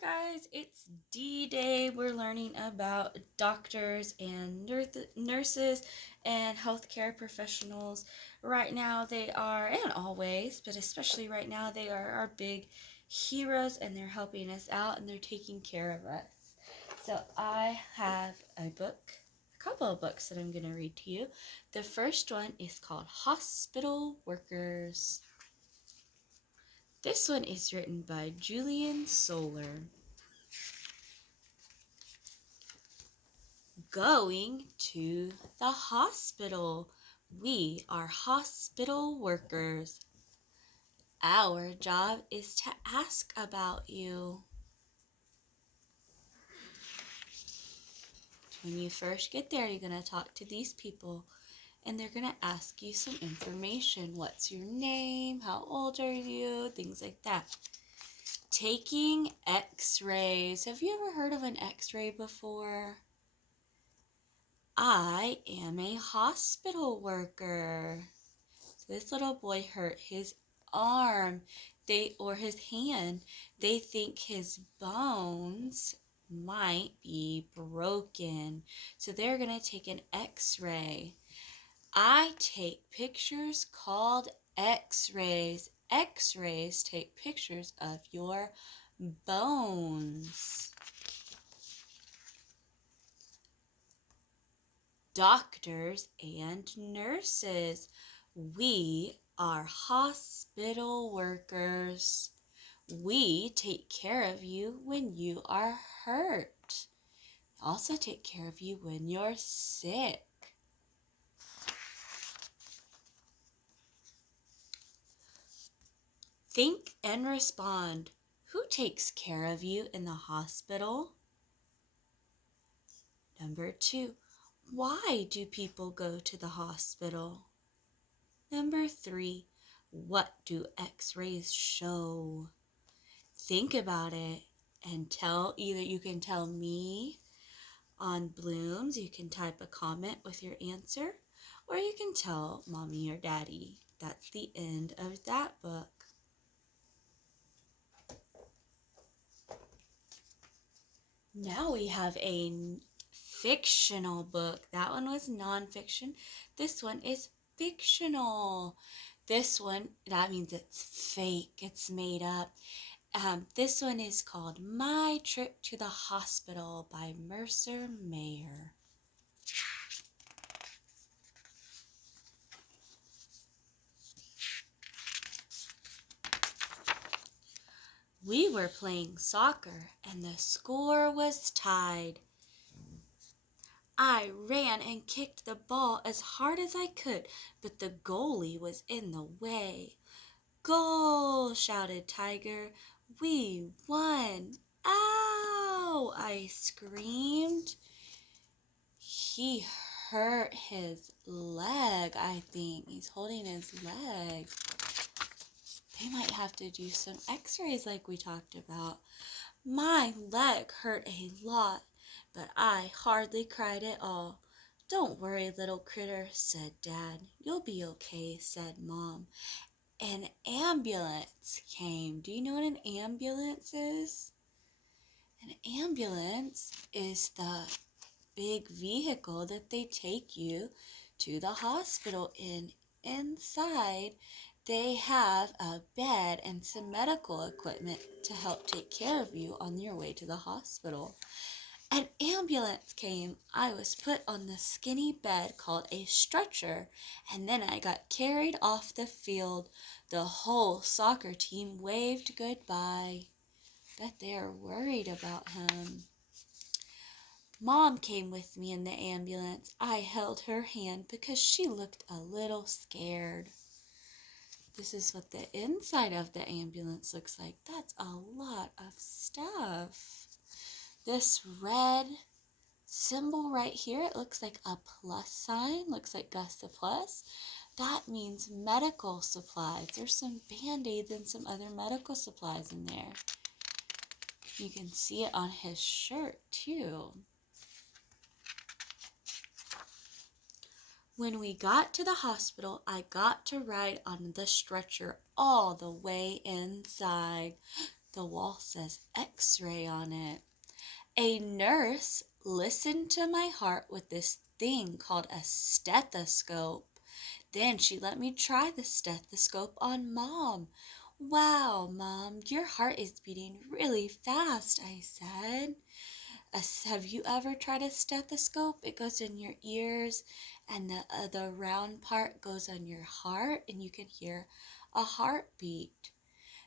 guys, it's D-Day. We're learning about doctors and nurses and healthcare professionals. Right now they are, and always, but especially right now, they are our big heroes and they're helping us out and they're taking care of us. So I have a couple of books that I'm going to read to you. The first one is called Hospital Workers. This one is written by Julian Solar. Going to the hospital. We are hospital workers. Our job is to ask about you. When you first get there, you're going to talk to these people and they're going to ask you some information. What's your name? How old are you? Things like that. Taking x-rays. Have you ever heard of an x-ray before? I am a hospital worker. So this little boy hurt his arm or his hand. They think his bones might be broken. So they're going to take an x-ray. I take pictures called x-rays. X-rays take pictures of your bones. Doctors and nurses. We are hospital workers. We take care of you when you are hurt. We also take care of you when you're sick. Think and respond. Who takes care of you in the hospital? Number 2. Why do people go to the hospital? Number 3. What do x-rays show? Think about it and either you can tell me on Blooms, you can type a comment with your answer, or you can tell mommy or daddy. That's the end of that book. Now we have a fictional book. That one was nonfiction. This one is fictional. This one, that means it's fake. It's made up. This one is called My Trip to the Hospital by Mercer Mayer. We were playing soccer and the score was tied. I ran and kicked the ball as hard as I could, but the goalie was in the way. Goal! Shouted Tiger. We won! Ow! I screamed. He hurt his leg, I think. He's holding his leg. They might have to do some x-rays like we talked about. My leg hurt a lot, but I hardly cried at all. Don't worry, little critter, said Dad. You'll be okay, said Mom. An ambulance came. Do you know what an ambulance is? An ambulance is the big vehicle that they take you to the hospital in. Inside, they have a bed and some medical equipment to help take care of you on your way to the hospital. An ambulance came. I was put on the skinny bed called a stretcher, and then I got carried off the field. The whole soccer team waved goodbye. Bet they are worried about him. Mom came with me in the ambulance. I held her hand because she looked a little scared. This is what the inside of the ambulance looks like. That's a lot of stuff. This red symbol right here, it looks like a plus sign, looks like Gus the Plus. That means medical supplies. There's some Band-Aids and some other medical supplies in there. You can see it on his shirt too. When we got to the hospital, I got to ride on the stretcher all the way inside. The wall says X-ray on it. A nurse listened to my heart with this thing called a stethoscope. Then she let me try the stethoscope on Mom. Wow, Mom, your heart is beating really fast, I said. Have you ever tried a stethoscope? It goes in your ears, and the round part goes on your heart, and you can hear a heartbeat.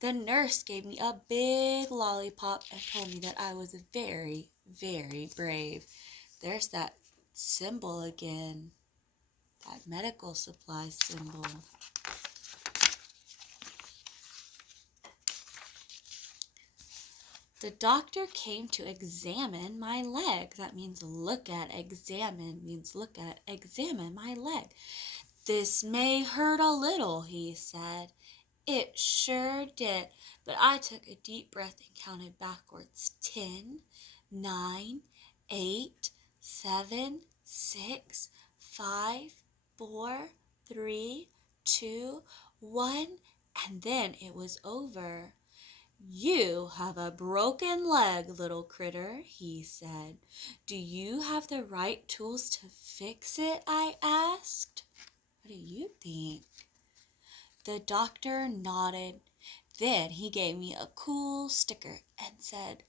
The nurse gave me a big lollipop and told me that I was very, very brave. There's that symbol again, that medical supply symbol. The doctor came to examine my leg. That means look at, examine means look at, examine my leg. This may hurt a little, he said. It sure did, but I took a deep breath and counted backwards. 10, 9, 8, 7, 6, 5, 4, 3, 2, 1, and then it was over. You have a broken leg, little critter, he said. Do you have the right tools to fix it? I asked. What do you think? The doctor nodded. Then he gave me a cool sticker and said,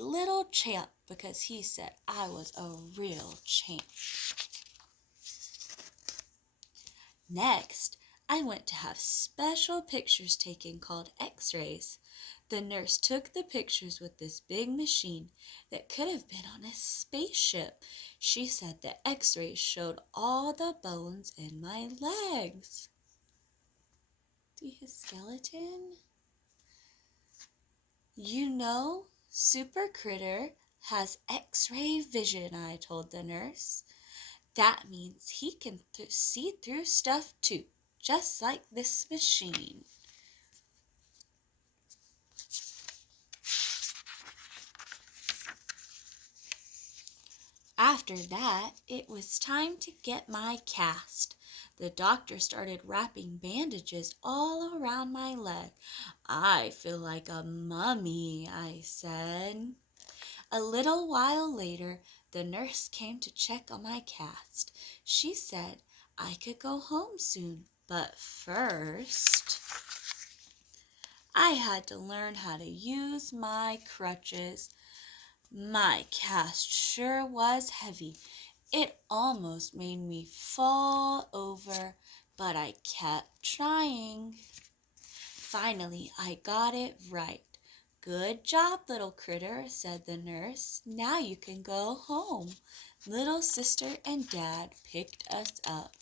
little champ, because he said I was a real champ. Next, I went to have special pictures taken called X-rays. The nurse took the pictures with this big machine that could have been on a spaceship. She said the X-rays showed all the bones in my legs. See his skeleton? You know, Super Critter has X-ray vision, I told the nurse. That means he can see through stuff too, just like this machine. After that, it was time to get my cast. The doctor started wrapping bandages all around my leg. I feel like a mummy, I said. A little while later, the nurse came to check on my cast. She said I could go home soon, but first, I had to learn how to use my crutches. My cast sure was heavy. It almost made me fall over, but I kept trying. Finally, I got it right. Good job, little critter, said the nurse. Now you can go home. Little sister and Dad picked us up.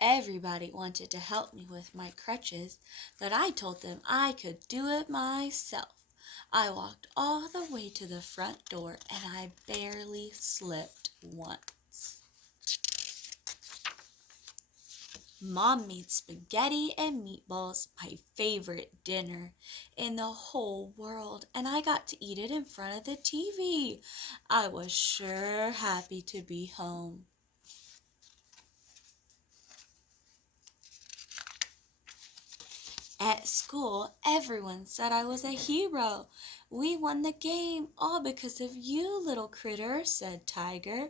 Everybody wanted to help me with my crutches, but I told them I could do it myself. I walked all the way to the front door and I barely slipped once. Mom made spaghetti and meatballs, my favorite dinner in the whole world, and I got to eat it in front of the TV. I was sure happy to be home. At school, everyone said I was a hero. We won the game, all because of you, little critter, said Tiger.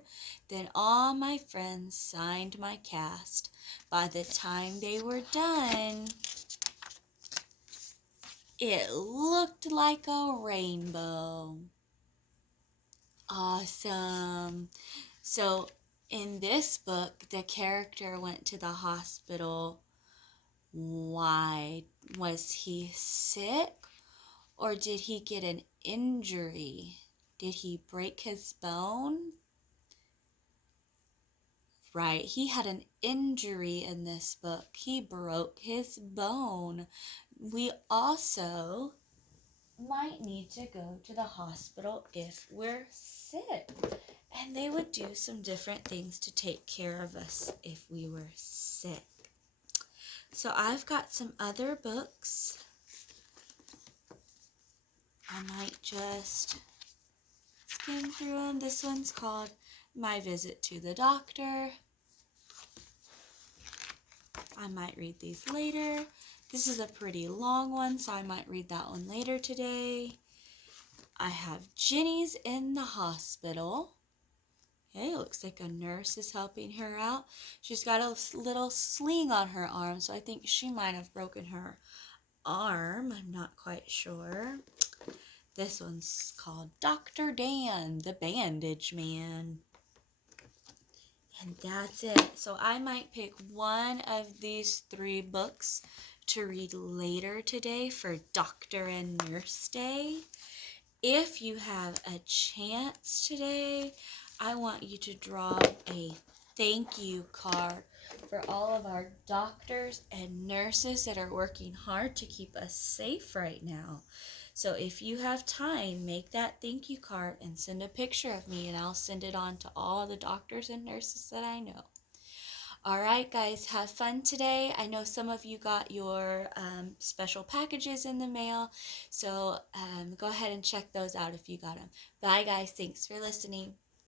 Then all my friends signed my cast. By the time they were done, it looked like a rainbow. Awesome. So in this book, the character went to the hospital. Why? Was he sick? Or did he get an injury? Did he break his bone? Right, he had an injury in this book. He broke his bone. We also might need to go to the hospital if we're sick. And they would do some different things to take care of us if we were sick. So I've got some other books. I might just skim through them. This one's called My Visit to the Doctor. I might read these later. This is a pretty long one, so I might read that one later today. I have Jenny's in the hospital. Okay, looks like a nurse is helping her out. She's got a little sling on her arm, so I think she might have broken her arm. I'm not quite sure. This one's called Dr. Dan, the Bandage Man. And that's it. So I might pick one of these 3 books to read later today for Doctor and Nurse Day. If you have a chance today, I want you to draw a thank you card for all of our doctors and nurses that are working hard to keep us safe right now. So if you have time, make that thank you card and send a picture of me, and I'll send it on to all the doctors and nurses that I know. All right, guys, have fun today. I know some of you got your special packages in the mail, so go ahead and check those out if you got them. Bye, guys. Thanks for listening.